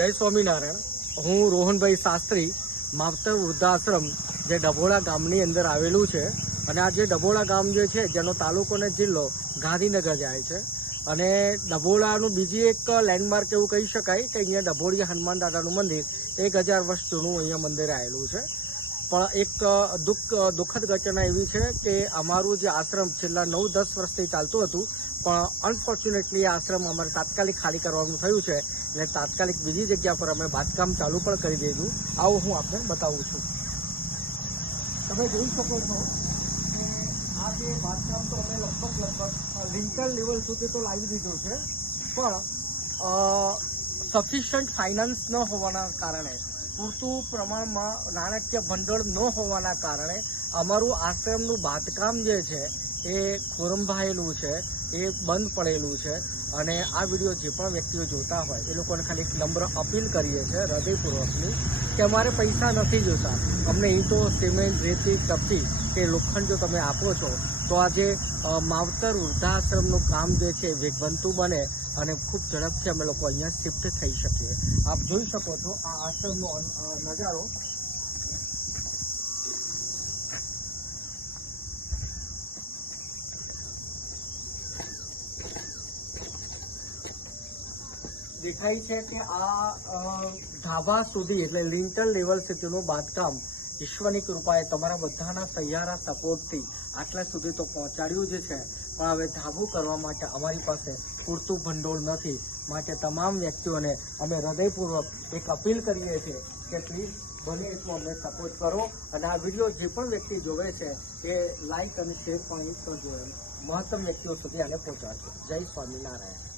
જય સ્વામિનારાયણ। હું રોહનભાઈ શાસ્ત્રી, માવતર વૃદ્ધાશ્રમ જે ડભોળા ગામની અંદર આવેલું છે અને આ જે ડભોળા ગામ જે છે જેનો તાલુકો અને જિલ્લો ગાંધીનગર જાય છે અને ડભોળાનું બીજી એક લેન્ડમાર્ક એવું કહી શકાય કે અહીંયા ડભોળિયા હનુમાન દાદાનું મંદિર 1000 વર્ષ જૂનું અહીંયા મંદિર આવેલું છે। પણ એક દુઃખદ ઘટના એવી છે કે અમારું જે આશ્રમ છેલ્લા 9-10 વર્ષથી ચાલતું હતું, પણ અનફોર્ચ્યુનેટલી આ આશ્રમ અમારે તાત્કાલિક ખાલી કરવાનું થયું છે એટલે તાત્કાલિક બીજી જગ્યા પર અમે બાંધકામ ચાલુ પણ કરી દીધું। આવો હું આપને બતાવું છું। તમે જોઈ શકો છો કે આ જે બાંધકામ તો અમે લગભગ લિંકલ લેવલ સુધી તો લાવી દીધું છે, પણ સફિશિયન્ટ ફાઇનાન્સ ન હોવાના કારણે, પૂરતું પ્રમાણમાં નાણાકીય ભંડોળ ન હોવાના કારણે અમારું આશ્રમનું બાંધકામ જે છે એ ખોરંભાયેલું છે, એ બંધ પડેલું છે। અને આ વિડીયો જે પણ વ્યક્તિઓ જોતા હોય એ લોકોને ખાલી એક નમ્ર અપીલ કરીએ છીએ હૃદયપૂર્વકની કે અમારે પૈસા નથી જોતા, અમને ઈંટો, સિમેન્ટ, રેતી, કપચી કે લોખંડ જો તમે આપો છો તો આજે માવતર વૃદ્ધાશ્રમનું કામ જે છે વેગવંતું બને અને ખૂબ ઝડપથી અમે લોકો અહીંયા શિફ્ટ થઈ શકીએ। આપ જોઈ શકો છો આ આશ્રમનો નજારો। દેખાય છે કે આ ધાબા સુધી એટલે લિંટલ લેવલ સુધીનું બાંધકામ ઈશ્વરની કૃપાએ તમારા બધાના સહિયારા સપોર્ટથી આટલા સુધી તો પહોંચાડ્યું જ છે, પણ હવે ધાબું કરવા માટે અમારી પાસે પૂરતું ભંડોળ નથી। માટે તમામ વ્યક્તિઓને અમે હૃદયપૂર્વક એક અપીલ કરીએ છીએ કે પ્લીઝ બને એટલું અમને સપોર્ટ કરો અને આ વિડીયો જે પણ વ્યક્તિ જોવે છે એ લાઈક અને શેર પણ કરજો, મહત્તમ વ્યક્તિઓ સુધી આને પહોંચાડજો। જય સ્વામિનારાયણ।